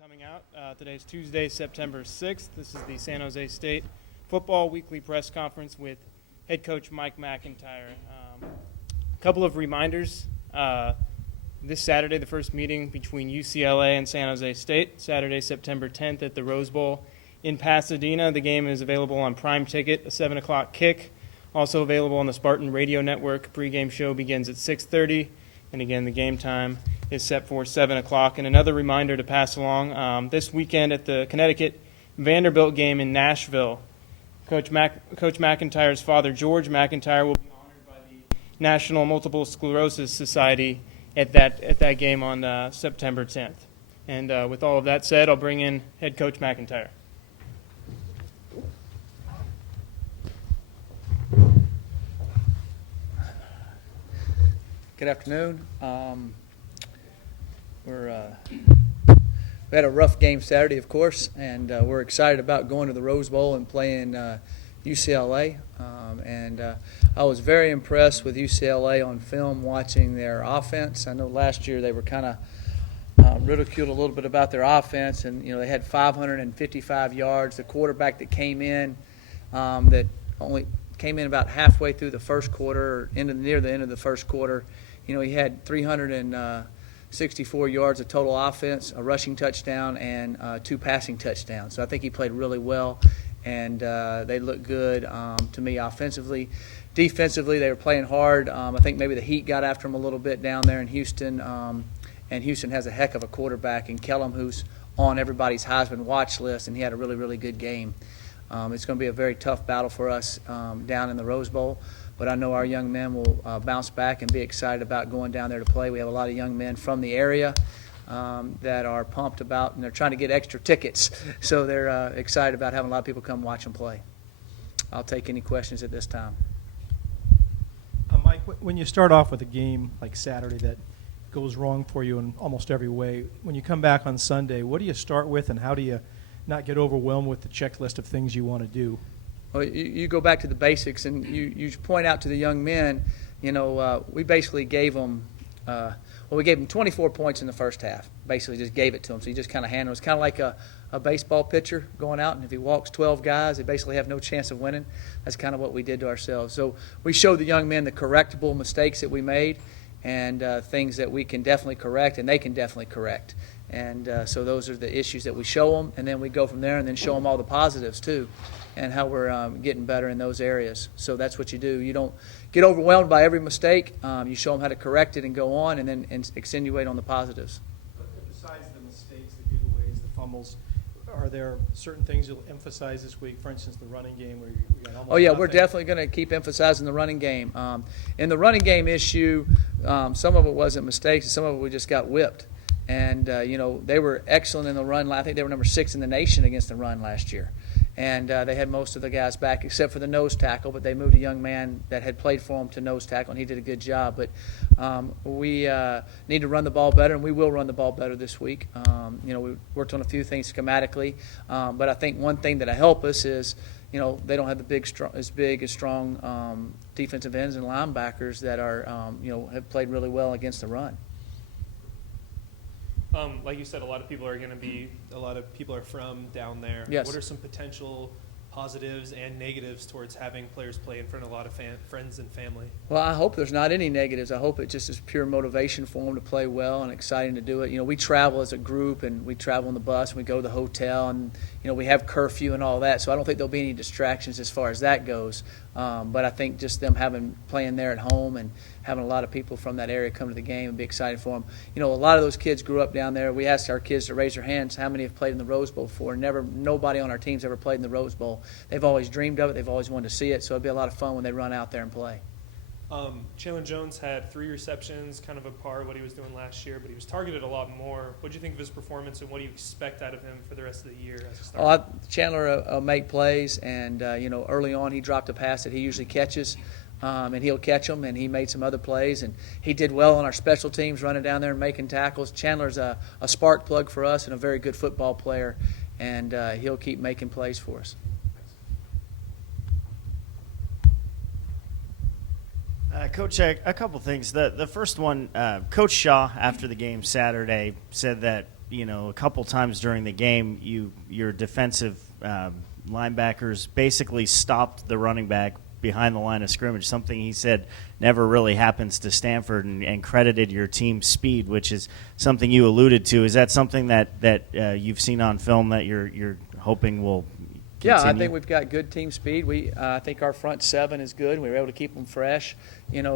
coming out. Today's Tuesday, September 6th. This is the San Jose State Football Weekly Press Conference with head coach Mike MacIntyre. A couple of reminders. This Saturday, the first meeting between UCLA and San Jose State, Saturday, September 10th at the Rose Bowl in Pasadena. The game is available on Prime Ticket, a 7 o'clock kick. Also available on the Spartan Radio Network. Pregame show begins at 6:30. And again, the game time is set for 7 o'clock. And another reminder to pass along, this weekend at the Connecticut Vanderbilt game in Nashville, Coach MacIntyre's father, George MacIntyre, will be honored by the National Multiple Sclerosis Society at that game on September 10th. And with all of that said, I'll bring in head coach MacIntyre. Good afternoon. We had a rough game Saturday, of course, and we're excited about going to the Rose Bowl and playing UCLA. I was very impressed with UCLA on film watching their offense. I know last year they were kind of ridiculed a little bit about their offense, and they had 555 yards. The quarterback that came in that only came in about halfway through the first quarter, or near the end of the first quarter. He had 364 yards of total offense, a rushing touchdown, and 2 passing touchdowns. So I think he played really well, and they looked good to me offensively. Defensively, they were playing hard. I think maybe the heat got after them a little bit down there in Houston, and Houston has a heck of a quarterback in Kellum, who's on everybody's Heisman watch list, and he had a really, really good game. It's going to be a very tough battle for us down in the Rose Bowl. But I know our young men will bounce back and be excited about going down there to play. We have a lot of young men from the area that are pumped about, and they're trying to get extra tickets. So they're excited about having a lot of people come watch them play. I'll take any questions at this time. Mike, when you start off with a game like Saturday that goes wrong for you in almost every way, when you come back on Sunday, what do you start with, and how do you not get overwhelmed with the checklist of things you want to do? Well, you go back to the basics, and you point out to the young men, we basically gave them, we gave them 24 points in the first half. Basically just gave it to them. So you just kind of handled it. It's kind of like a baseball pitcher going out, and if he walks 12 guys, they basically have no chance of winning. That's kind of what we did to ourselves. So we showed the young men the correctable mistakes that we made and things that we can definitely correct and they can definitely correct. And so those are the issues that we show them, and then we go from there and then show them all the positives too and how we're getting better in those areas. So that's what you do. You don't get overwhelmed by every mistake. You show them how to correct it and go on and then extenuate on the positives. But besides the mistakes, the giveaways, the fumbles, are there certain things you'll emphasize this week? For instance, the running game where you got almost nothing. We're definitely going to keep emphasizing the running game. In the running game issue, some of it wasn't mistakes, and some of it we just got whipped. And, they were excellent in the run. I think they were number 6 in the nation against the run last year. And they had most of the guys back except for the nose tackle, but they moved a young man that had played for them to nose tackle, and he did a good job. But we need to run the ball better, and we will run the ball better this week. We worked on a few things schematically. But I think one thing that'll help us is, they don't have the strong defensive ends and linebackers that are, have played really well against the run. Like you said, a lot of people are from down there. Yes. What are some potential positives and negatives towards having players play in front of a lot of friends and family? Well, I hope there's not any negatives. I hope it just is pure motivation for them to play well and exciting to do it. We travel as a group, and we travel on the bus, and we go to the hotel, and we have curfew and all that. So I don't think there'll be any distractions as far as that goes. But I think just them playing there at home and having a lot of people from that area come to the game and be excited for them. A lot of those kids grew up down there. We asked our kids to raise their hands how many have played in the Rose Bowl before. Nobody on our team's ever played in the Rose Bowl. They've always dreamed of it. They've always wanted to see it. So it'll be a lot of fun when they run out there and play. Chandler Jones had 3 receptions, kind of a par what he was doing last year, but he was targeted a lot more. What do you think of his performance, and what do you expect out of him for the rest of the year as a starter? Chandler make plays, and early on he dropped a pass that he usually catches, and he'll catch them, and he made some other plays, and he did well on our special teams running down there and making tackles. Chandler's a spark plug for us and a very good football player, and he'll keep making plays for us. Coach, a couple things. The first one, Coach Shaw, after the game Saturday, said that a couple times during the game, your defensive linebackers basically stopped the running back behind the line of scrimmage, something he said never really happens to Stanford, and credited your team's speed, which is something you alluded to. Is that something that you've seen on film that you're hoping will continue? Yeah, I think we've got good team speed. I think our front seven is good. We were able to keep them fresh. And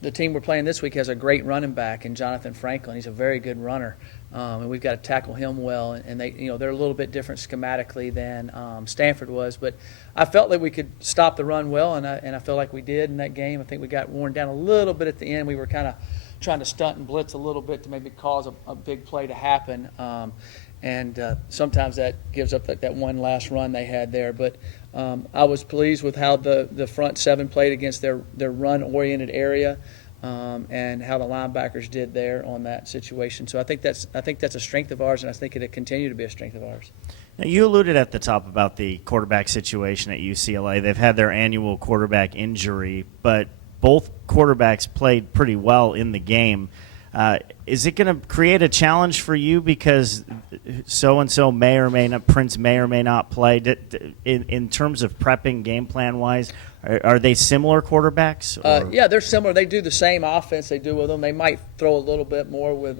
the team we're playing this week has a great running back in Jonathan Franklin. He's a very good runner, and we've got to tackle him well. And they're a little bit different schematically than Stanford was. But I felt that we could stop the run well, and I feel like we did in that game. I think we got worn down a little bit at the end. We were kind of trying to stunt and blitz a little bit to maybe cause a big play to happen. And sometimes that gives up that one last run they had there. But I was pleased with how the front seven played against their run-oriented area, and how the linebackers did there on that situation. So I think that's a strength of ours, and I think it'll continue to be a strength of ours. Now, you alluded at the top about the quarterback situation at UCLA. They've had their annual quarterback injury, but both quarterbacks played pretty well in the game. Is it going to create a challenge for you because so-and-so Prince may or may not play? In terms of prepping game plan-wise, are they similar quarterbacks? Yeah, they're similar. They do the same offense they do with them. They might throw a little bit more with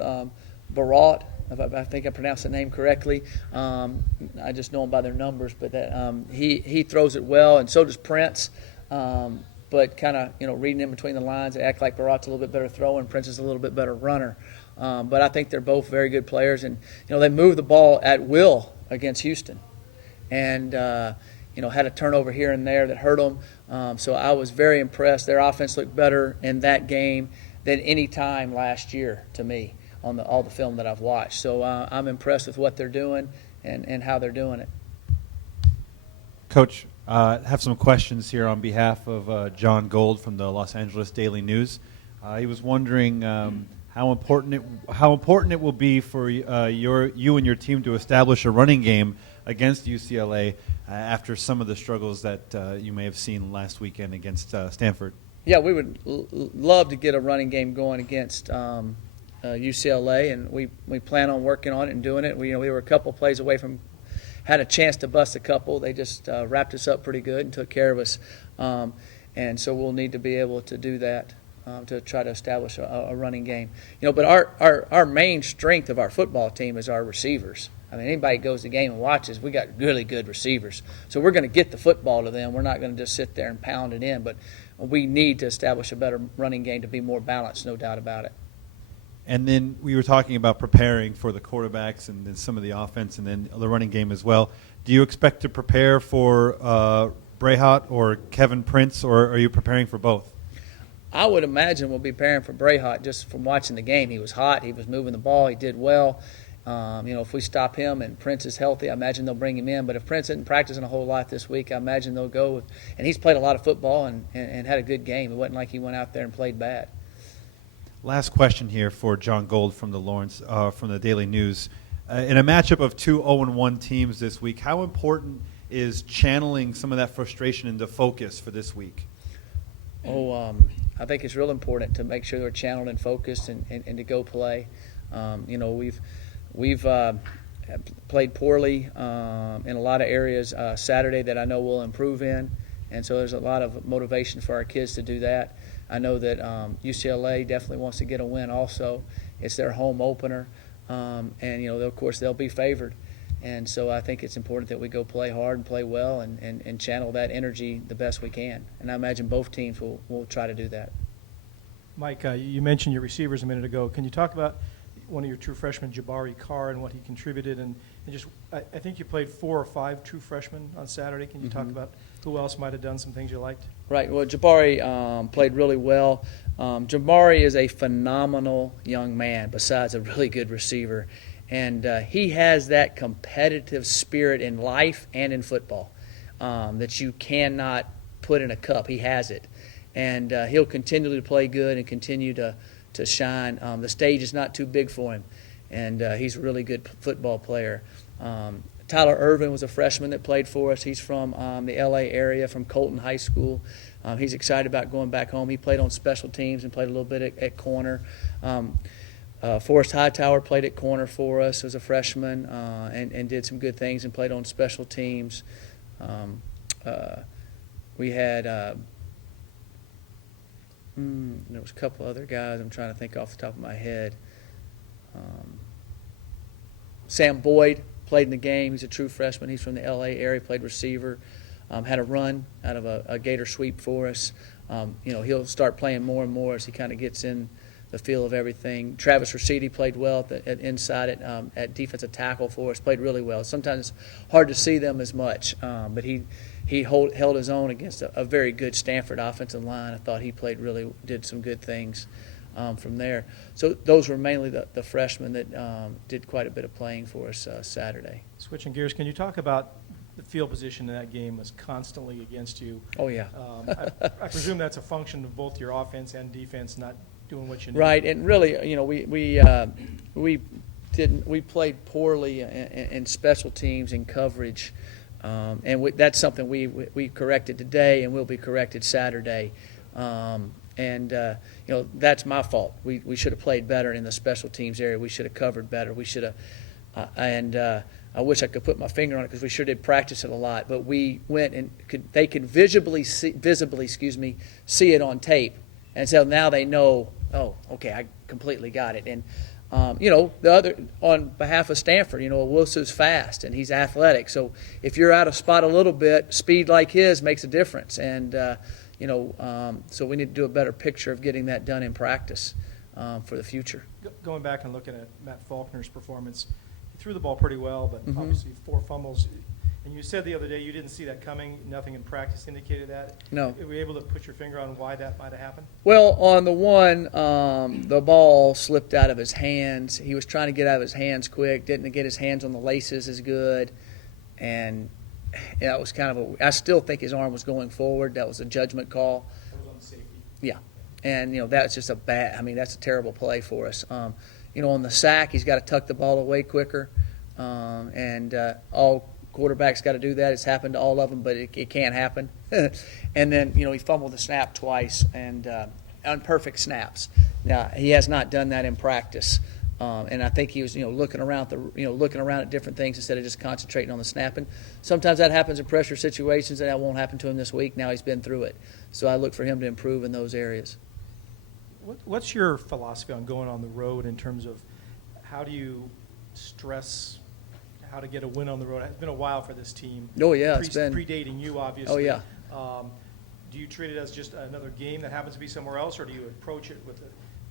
Barat, if I think I pronounced the name correctly. I just know them by their numbers, but he throws it well, and so does Prince. But kind of, reading in between the lines, they act like Barat's a little bit better thrower and Prince is a little bit better runner. But I think they're both very good players, and they move the ball at will against Houston, and had a turnover here and there that hurt them. So I was very impressed. Their offense looked better in that game than any time last year to me on all the film that I've watched. So I'm impressed with what they're doing and how they're doing it. Coach, I have some questions here on behalf of John Gold from the Los Angeles Daily News. He was wondering how important it will be for you and your team to establish a running game against UCLA after some of the struggles that you may have seen last weekend against Stanford. Yeah, we would love to get a running game going against UCLA, and we plan on working on it and doing it. We were a couple plays away from. Had a chance to bust a couple. They just wrapped us up pretty good and took care of us. And so we'll need to be able to do that to try to establish a running game. But our main strength of our football team is our receivers. I mean, anybody goes to the game and watches, we got really good receivers. So we're going to get the football to them. We're not going to just sit there and pound it in. But we need to establish a better running game to be more balanced, no doubt about it. And then we were talking about preparing for the quarterbacks and then some of the offense and then the running game as well. Do you expect to prepare for Brayhot or Kevin Prince, or are you preparing for both? I would imagine we'll be preparing for Brayhot just from watching the game. He was hot. He was moving the ball. He did well. If we stop him and Prince is healthy, I imagine they'll bring him in. But if Prince isn't practicing a whole lot this week, I imagine they'll go with – and he's played a lot of football and had a good game. It wasn't like he went out there and played bad. Last question here for John Gold from the Daily News. In a matchup of two 0-1 teams this week, how important is channeling some of that frustration into focus for this week? I think it's real important to make sure they're channeled and focused and to go play. We've played poorly in a lot of areas Saturday that I know we'll improve in, and so there's a lot of motivation for our kids to do that. I know that UCLA definitely wants to get a win also. It's their home opener, and of course they'll be favored. And so I think it's important that we go play hard and play well and channel that energy the best we can. And I imagine both teams will try to do that. Mike, you mentioned your receivers a minute ago. Can you talk about one of your true freshmen, Jabari Carr, and what he contributed? And just, I think you played 4 or 5 true freshmen on Saturday. Can you talk about who else might have done some things you liked? Right. Well, Jabari played really well. Jabari is a phenomenal young man besides a really good receiver. And he has that competitive spirit in life and in football that you cannot put in a cup. He has it. And he'll continue to play good and continue to shine. The stage is not too big for him, and he's a really good football player. Tyler Irvin was a freshman that played for us. He's from the L.A. area, from Colton High School. He's excited about going back home. He played on special teams and played a little bit at corner. Forrest Hightower played at corner for us as a freshman and did some good things and played on special teams. We had there was a couple other guys I'm trying to think off the top of my head. Sam Boyd played in the game. He's a true freshman. He's from the L.A. area, played receiver. Had a run out of a Gator sweep for us. He'll start playing more and more as he kind of gets in the feel of everything. Travis Rossetti played well inside at defensive tackle for us, played really well. Sometimes it's hard to see them as much, but he held his own against a very good Stanford offensive line. I thought he did some good things from there. So those were mainly the freshmen that did quite a bit of playing for us Saturday. Switching gears, can you talk about the field position in that game was constantly against you? Oh, yeah. I presume that's a function of both your offense and defense not doing what you need. Right, and really, we played poorly in special teams and coverage, and that's something we corrected today, and will be corrected Saturday. That's my fault. We should have played better in the special teams area. We should have covered better. We should have, I wish I could put my finger on it because we sure did practice it a lot. But we went and they could visibly see it on tape, and so now they know. Oh, okay, I completely got it. And the other on behalf of Stanford, Wilson's fast and he's athletic. So if you're out of spot a little bit, speed like his makes a difference. And so we need to do a better picture of getting that done in practice for the future. Going back and looking at Matt Faulkner's performance, he threw the ball pretty well, but obviously 4 fumbles. And you said the other day you didn't see that coming. Nothing in practice indicated that. No. Were you able to put your finger on why that might have happened? Well, on the one, the ball slipped out of his hands. He was trying to get out of his hands quick, didn't get his hands on the laces as good, and that was kind of I still think his arm was going forward. That was a judgment call. That was on safety. Yeah, and that's just that's a terrible play for us. On the sack, he's got to tuck the ball away quicker, and all quarterbacks got to do that. It's happened to all of them, but it can't happen. And then he fumbled the snap twice and unperfect snaps. Now he has not done that in practice, and I think he was looking around at different things instead of just concentrating on the snapping. Sometimes that happens in pressure situations, and that won't happen to him this week. Now he's been through it, so I look for him to improve in those areas. What's your philosophy on going on the road in terms of how do you stress how to get a win on the road? It's been a while for this team. Oh, yeah, it's been. Predating you, obviously. Oh, yeah. Do you treat it as just another game that happens to be somewhere else, or do you approach it with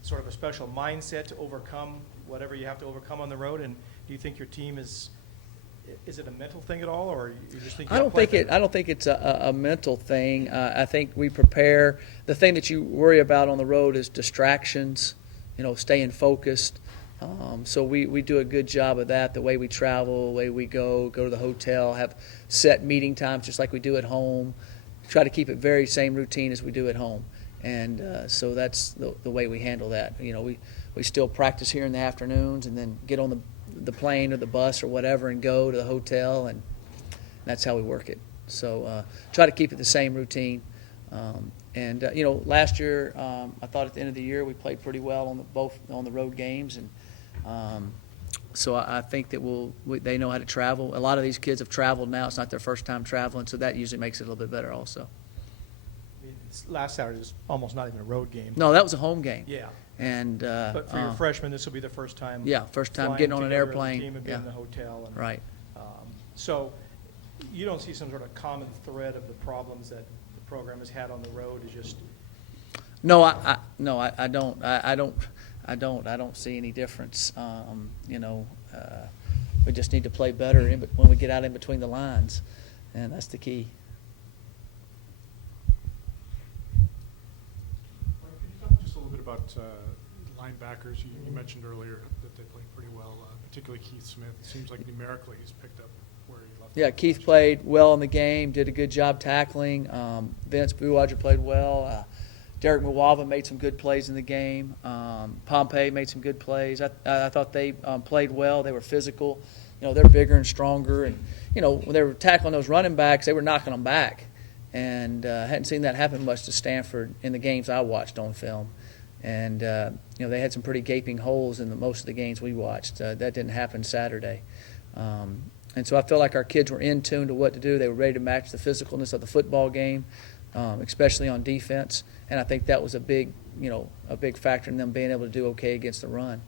sort of a special mindset to overcome whatever you have to overcome on the road? And do you think your team is it a mental thing at all, or you just think? I don't think it's a mental thing. I think we prepare. The thing that you worry about on the road is distractions. Staying focused. So we do a good job of that. The way we travel, the way we go to the hotel, have set meeting times just like we do at home. Try to keep it very same routine as we do at home, and so that's the way we handle that. We still practice here in the afternoons, and then get on the plane or the bus or whatever and go to the hotel, and that's how we work it. So try to keep it the same routine. Last year I thought at the end of the year we played pretty well both on the road games, and so I think that they know how to travel. A lot of these kids have traveled now. It's not their first time traveling, so that usually makes it a little bit better also. Last Saturday was almost not even a road game. No, that was a home game. Yeah. And but for your freshmen, this will be the first time. Yeah, first time getting on an airplane. The team and being in the hotel. And, right. So you don't see some sort of common thread of the problems that the program has had on the road? Is just. No, I don't. I don't see any difference. We just need to play better when we get out in between the lines, and that's the key. Could you talk just a little bit about linebackers? You mentioned earlier that they played pretty well, particularly Keith Smith. It seems like numerically he's picked up where he left. Yeah, Keith played well in the game, did a good job tackling. Vince Buwager played well. Derek Mwava made some good plays in the game. Pompey made some good plays. I thought they played well. They were physical. They're bigger and stronger. And, when they were tackling those running backs, they were knocking them back. And hadn't seen that happen much to Stanford in the games I watched on film. And they had some pretty gaping holes in most of the games we watched. That didn't happen Saturday. And so I feel like our kids were in tune to what to do. They were ready to match the physicalness of the football game, especially on defense. And I think that was a big factor in them being able to do okay against the run.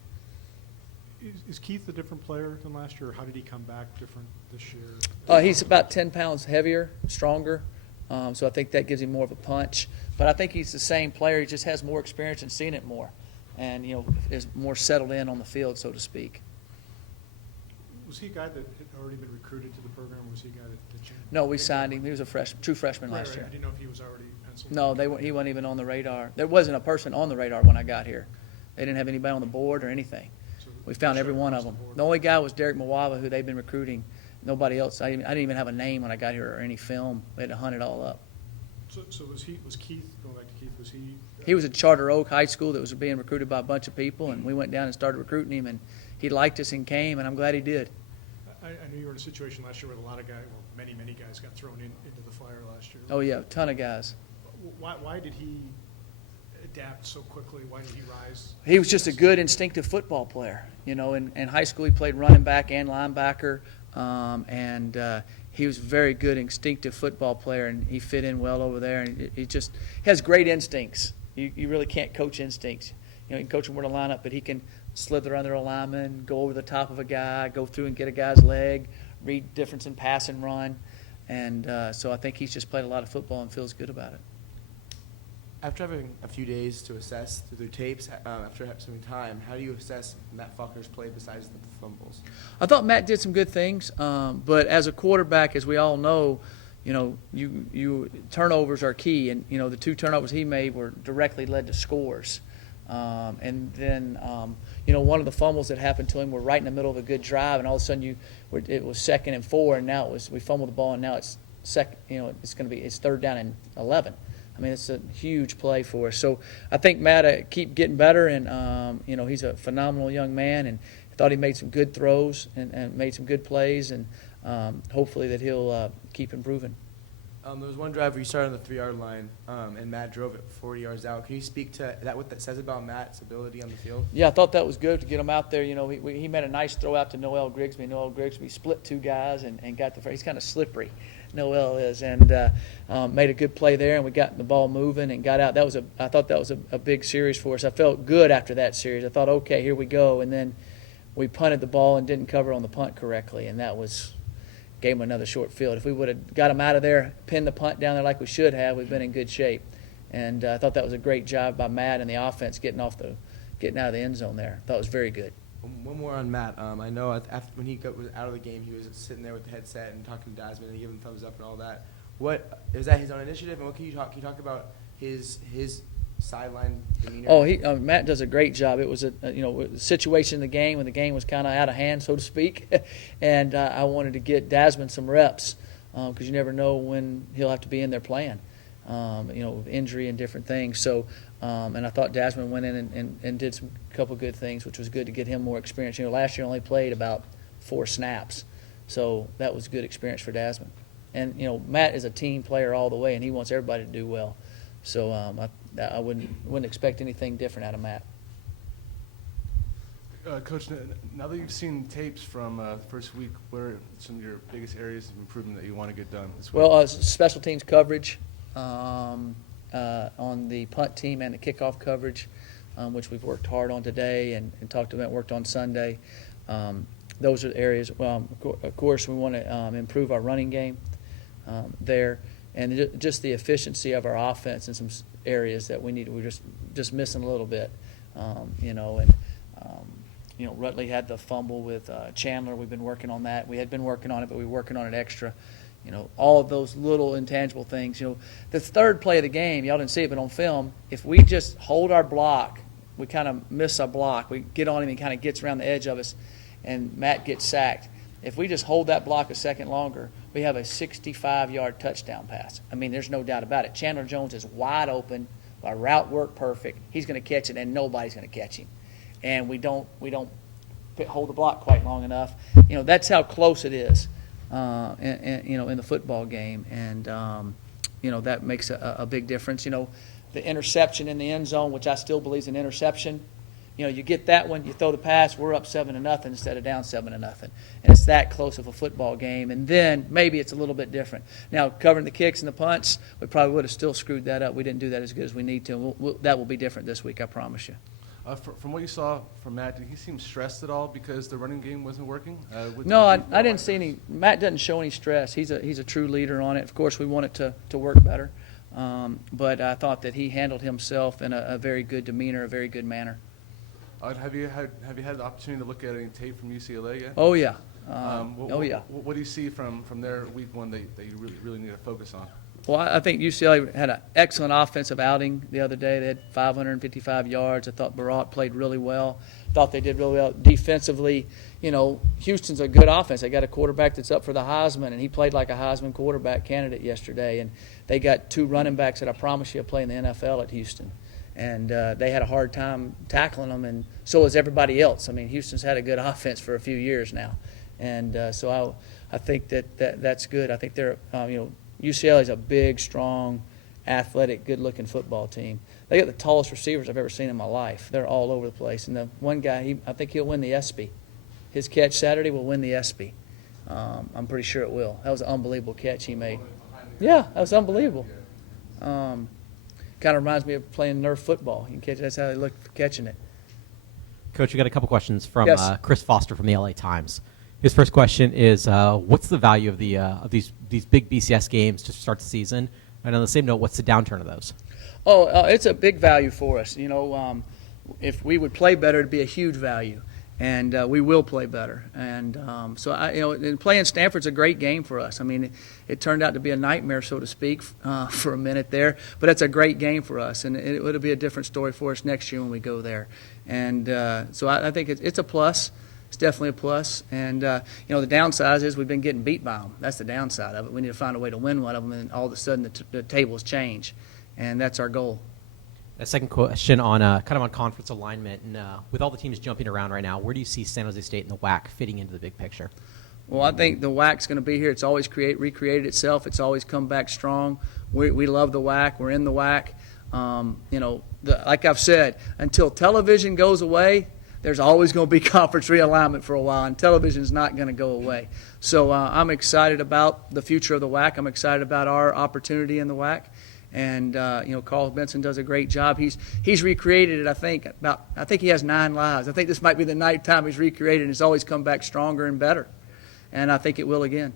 Is Keith a different player than last year, or how did he come back different this year? He's about 10 pounds heavier, stronger, so I think that gives him more of a punch. But I think he's the same player. He just has more experience and seen it more, and is more settled in on the field, so to speak. Was he a guy that had already been recruited to the program, or was he a guy that changed? No, we signed him. He was a true freshman last Right. year. I didn't know if he was already penciled. No, he wasn't even on the radar. There wasn't a person on the radar when I got here. They didn't have anybody on the board or anything. So We found every one of across them. the board. The only guy was Derek Mawava, who they've been recruiting. Nobody else. I didn't even have a name when I got here or any film. We had to hunt it all up. So was Keith, going back to Keith, was he? He was at Charter Oak High School that was being recruited by a bunch of people, and we went down and started recruiting him, and he liked us and came, and I'm glad he did. I knew you were in a situation last year where a lot of guys, well, many guys got thrown into the fire last year. Oh, yeah, a ton of guys. Why did he adapt so quickly? Why did he rise? He was just a good instinctive football player. In high school he played running back and linebacker, and he was a very good instinctive football player, and he fit in well over there. And he has great instincts. You really can't coach instincts. You can coach him where to line up, but he can slither under a lineman, go over the top of a guy, go through and get a guy's leg, read difference in pass and run. And so I think he's just played a lot of football and feels good about it. After having a few days to assess through tapes, after some time, how do you assess Matt Faulkner's play besides the fumbles? I thought Matt did some good things, but as a quarterback, as we all know, you turnovers are key, and the 2 turnovers he made were directly led to scores. And then one of the fumbles that happened to him were right in the middle of a good drive, and all of a sudden it was 2nd and 4, and now we fumbled the ball, and now it's it's 3rd down and 11. I mean, it's a huge play for us. So I think Matt keep getting better, and he's a phenomenal young man, and I thought he made some good throws and made some good plays, and hopefully that he'll keep improving. There was one drive where you started on the 3-yard line, and Matt drove it 40 yards out. Can you speak to that? What that says about Matt's ability on the field? Yeah, I thought that was good to get him out there. He made a nice throw out to Noel Grigsby. Noel Grigsby split 2 guys and got the. He's kind of slippery, Noel is, and made a good play there. And we got the ball moving and got out. I thought that was a big series for us. I felt good after that series. I thought, okay, here we go. And then we punted the ball and didn't cover on the punt correctly, and that gave him another short field. If we would have got him out of there, pinned the punt down there like we should have, we've been in good shape. And I thought that was a great job by Matt and the offense getting out of the end zone there. I thought it was very good. One more on Matt. I know after when he was out of the game, he was sitting there with the headset and talking to Desmond and giving thumbs up and all that. What is that his own initiative? And what can you talk? Can you talk about his sideline demeanor? Oh, Matt does a great job. It was a situation in the game when the game was kind of out of hand, so to speak, and I wanted to get Desmond some reps because you never know when he'll have to be in there playing, with injury and different things. So, and I thought Desmond went in and did a couple good things, which was good to get him more experience. Last year only played about 4 snaps, so that was good experience for Desmond. And Matt is a team player all the way, and he wants everybody to do well. So I wouldn't expect anything different out of Matt. Coach, now that you've seen tapes from first week, what are some of your biggest areas of improvement that you want to get done this week? Well, special teams coverage on the punt team and the kickoff coverage, which we've worked hard on today and talked about, worked on Sunday. Those are the areas. Of course, we want to improve our running game there. And just the efficiency of our offense in some areas that we're just missing a little bit, Rutley had the fumble with Chandler. We've been working on that. We had been working on it, but we were working on it extra. All of those little intangible things. The 3rd play of the game, y'all didn't see it, but on film, if we just hold our block, we kind of miss our block. We get on him and kind of gets around the edge of us, and Matt gets sacked. If we just hold that block a second longer, we have a 65-yard touchdown pass. I mean, there's no doubt about it. Chandler Jones is wide open. Our route worked perfect. He's going to catch it, and nobody's going to catch him. And we don't hold the block quite long enough. That's how close it is, in the football game, and that makes a big difference. the interception in the end zone, which I still believe is an interception. You get that one, you throw the pass, we're up 7-0 instead of down 7-0, and it's that close of a football game. And then maybe it's a little bit different. Now, covering the kicks and the punts, we probably would have still screwed that up. We didn't do that as good as we need to. That will be different this week, I promise you. From what you saw from Matt, did he seem stressed at all because the running game wasn't working? No, I didn't see any. Matt doesn't show any stress. He's a true leader on it. Of course, we want it to work better, but I thought that he handled himself in a very good demeanor, a very good manner. Have you had the opportunity to look at any tape from UCLA yet? Oh yeah. Yeah. What do you see from their week one that you really need to focus on? Well, I think UCLA had an excellent offensive outing the other day. They had 555 yards. I thought Barat played really well. Thought they did really well defensively. Houston's a good offense. They got a quarterback that's up for the Heisman, and he played like a Heisman quarterback candidate yesterday. And they got 2 running backs that I promise you play in the NFL at Houston. And they had a hard time tackling them, and so has everybody else. I mean, Houston's had a good offense for a few years now. And so I think that's good. I think they're, UCLA is a big, strong, athletic, good-looking football team. They got the tallest receivers I've ever seen in my life. They're all over the place. And the one guy, I think he'll win the ESPY. His catch Saturday will win the ESPY. I'm pretty sure it will. That was an unbelievable catch he made. Yeah, that was unbelievable. Kind of reminds me of playing Nerf football. You can catch. That's how they look for catching it. Coach, we got a couple questions from Yes. Chris Foster from the LA Times. His first question is, what's the value of these big BCS games to start the season? And on the same note, what's the downturn of those? It's a big value for us. If we would play better, it'd be a huge value, and we will play better. And and playing Stanford's a great game for us. I mean, it turned out to be a nightmare, so to speak, for a minute there. But it's a great game for us, and it'll be a different story for us next year when we go there. And so I think it's a plus. It's definitely a plus. And, the downside is we've been getting beat by them. That's the downside of it. We need to find a way to win one of them, and all of a sudden the tables change. And that's our goal. A second question on kind of on conference alignment. And with all the teams jumping around right now, where do you see San Jose State and the WAC fitting into the big picture? Well, I think the WAC's going to be here. It's always recreated itself. It's always come back strong. We love the WAC. We're in the WAC. Like I've said, until television goes away, there's always going to be conference realignment for a while, and television is not going to go away. So I'm excited about the future of the WAC. I'm excited about our opportunity in the WAC. And Carl Benson does a great job. He's recreated it. I think he has 9 lives. I think this might be the 9th time he's recreated, and it's always come back stronger and better. And I think it will again.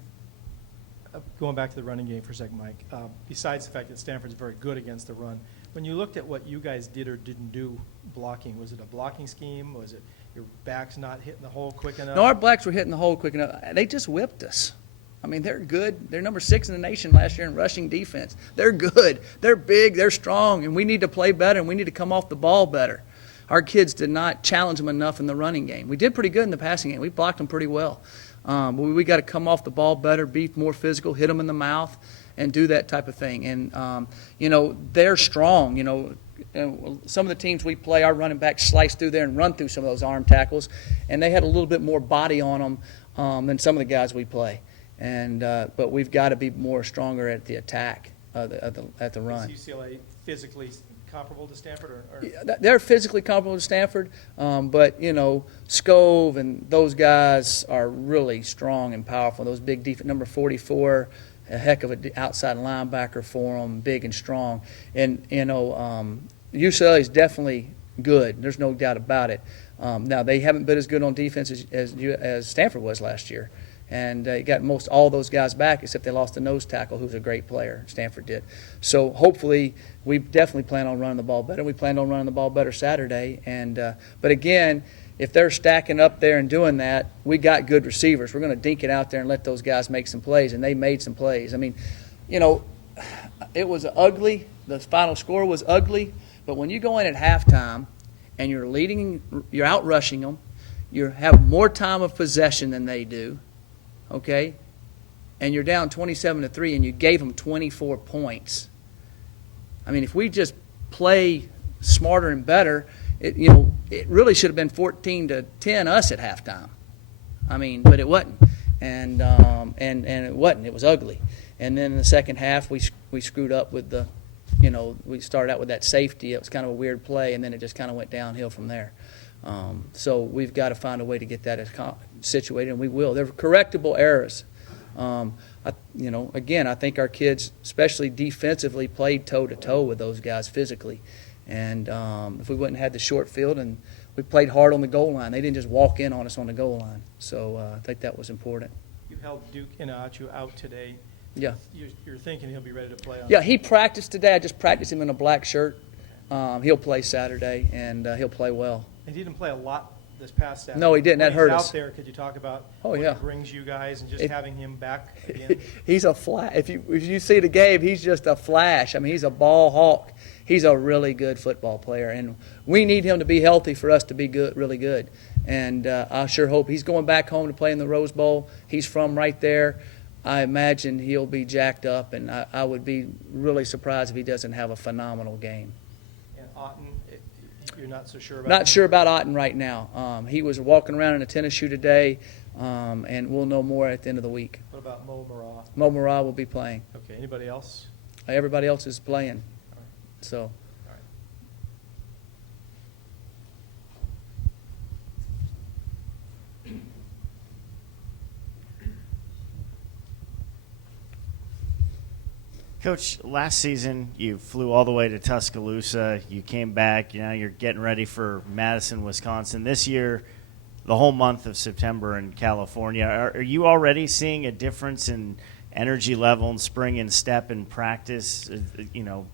Going back to the running game for a second, Mike, besides the fact that Stanford's very good against the run, when you looked at what you guys did or didn't do blocking, was it a blocking scheme? Was it your backs not hitting the hole quick enough? No, our backs were hitting the hole quick enough. They just whipped us. I mean, they're good. They're number 6 in the nation last year in rushing defense. They're good. They're big. They're strong. And we need to play better, and we need to come off the ball better. Our kids did not challenge them enough in the running game. We did pretty good in the passing game. We blocked them pretty well. We got to come off the ball better, be more physical, hit them in the mouth, and do that type of thing. And, they're strong. Some of the teams we play, our running backs slice through there and run through some of those arm tackles, and they had a little bit more body on them than some of the guys we play. And but we've got to be more stronger at the attack, at the run. Is UCLA physically comparable to Stanford? Yeah, they're physically comparable to Stanford, but Scove and those guys are really strong and powerful. Those big defense, number 44, a heck of an outside linebacker for them, big and strong. And UCLA is definitely good. There's no doubt about it. Now they haven't been as good on defense as Stanford was last year. And you got most all those guys back except they lost the nose tackle, who's a great player. Stanford did. So hopefully we definitely plan on running the ball better. We plan on running the ball better Saturday. And but again, if they're stacking up there and doing that, we got good receivers. We're going to dink it out there and let those guys make some plays. And they made some plays. I mean, it was ugly. The final score was ugly. But when you go in at halftime and you're out rushing them, you have more time of possession than they do. Okay, and you're down 27-3, and you gave them 24 points. I mean, if we just play smarter and better, it really should have been 14-10 us at halftime. I mean, but it wasn't, and it wasn't. It was ugly. And then in the second half, we screwed up with the we started out with that safety. It was kind of a weird play, and then it just kind of went downhill from there. So we've got to find a way to get that situated, and we will. They're correctable errors. Again, I think our kids, especially defensively, played toe-to-toe with those guys physically. And if we wouldn't have had the short field, and we played hard on the goal line. They didn't just walk in on us on the goal line. So I think that was important. You held Duke Inachu out today. Yeah. You're thinking he'll be ready to play on Yeah, he practiced today. I just practiced him in a black shirt. He'll play Saturday, and he'll play well. And he didn't play a lot this past Saturday. No, he didn't. That When hurt he's us. out there, could you talk about Oh, what yeah. he brings you guys and just It- having him back again? He's a flash. If you see the game, he's just a flash. I mean, he's a ball hawk. He's a really good football player, and we need him to be healthy for us to be good, really good. And I sure hope he's going back home to play in the Rose Bowl. He's from right there. I imagine he'll be jacked up, and I would be really surprised if he doesn't have a phenomenal game. And Otten, you're not so sure about Not him? sure about Otten right now. He was walking around in a tennis shoe today, and we'll know more at the end of the week. What about Mo Murrah? Mo Murrah will be playing. Okay, anybody else? Everybody else is playing. So. All right. Coach, last season you flew all the way to Tuscaloosa. You came back. You're getting ready for Madison, Wisconsin. This year, the whole month of September in California. Are you already seeing a difference in energy level and spring and step in practice,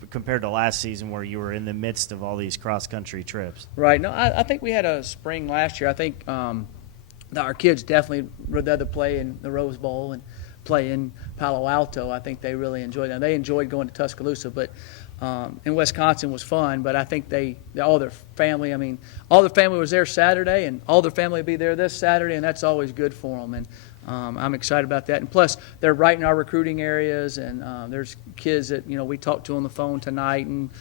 compared to last season where you were in the midst of all these cross-country trips? Right. No, I think we had a spring last year. I think our kids definitely would rather play in the Rose Bowl and play in Palo Alto. I think they really enjoyed it. They enjoyed going to Tuscaloosa, but in Wisconsin was fun. But I think all their family was there Saturday, and all their family will be there this Saturday, and that's always good for them. And I'm excited about that. And plus, they're right in our recruiting areas, and there's kids that we talked to on the phone tonight and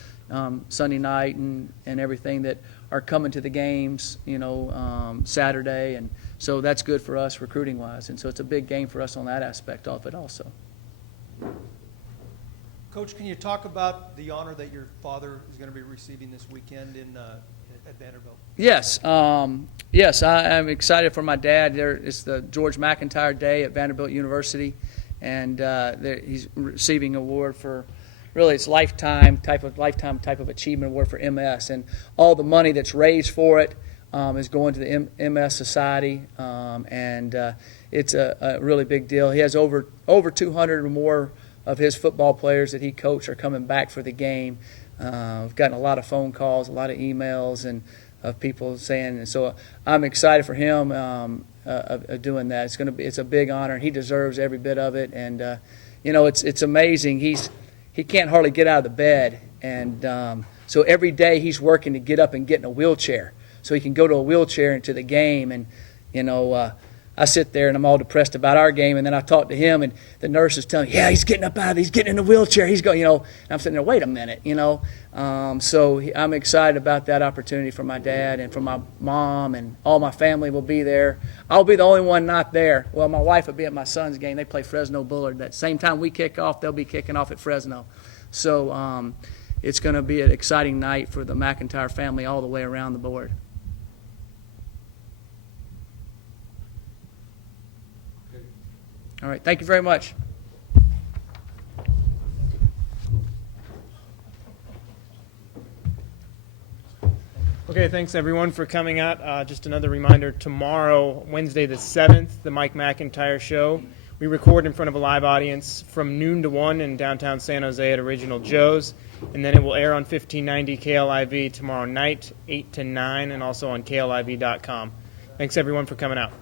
Sunday night and everything that are coming to the games, Saturday, and so that's good for us recruiting-wise. And so it's a big game for us on that aspect of it also. Coach, can you talk about the honor that your father is going to be receiving this weekend at Vanderbilt? Yes. Yes, I'm excited for my dad. It's the George MacIntyre Day at Vanderbilt University, and he's receiving an award for really it's lifetime type of achievement award for MS, and all the money that's raised for it is going to the MS Society, and it's a really big deal. He has over 200 or more of his football players that he coached are coming back for the game. We've gotten a lot of phone calls, a lot of emails, and of people saying, and so I'm excited for him of doing that. It's a big honor, and he deserves every bit of it. And it's amazing. He can't hardly get out of the bed, and so every day he's working to get up and get in a wheelchair so he can go to a wheelchair into the game. And I sit there and I'm all depressed about our game, and then I talk to him, and the nurse is telling me, yeah, he's getting up out of it, he's getting in the wheelchair, he's going, and I'm sitting there, wait a minute, so I'm excited about that opportunity for my dad and for my mom, and all my family will be there. I'll be the only one not there. Well, my wife will be at my son's game. They play Fresno Bullard. That same time we kick off, they'll be kicking off at Fresno. So it's going to be an exciting night for the MacIntyre family all the way around the board. All right, thank you very much. Okay, thanks everyone for coming out. Just another reminder, tomorrow, Wednesday the 7th, the Mike MacIntyre Show. We record in front of a live audience from noon to 1 in downtown San Jose at Original Joe's, and then it will air on 1590 KLIV tomorrow night, 8 to 9, and also on KLIV.com. Thanks everyone for coming out.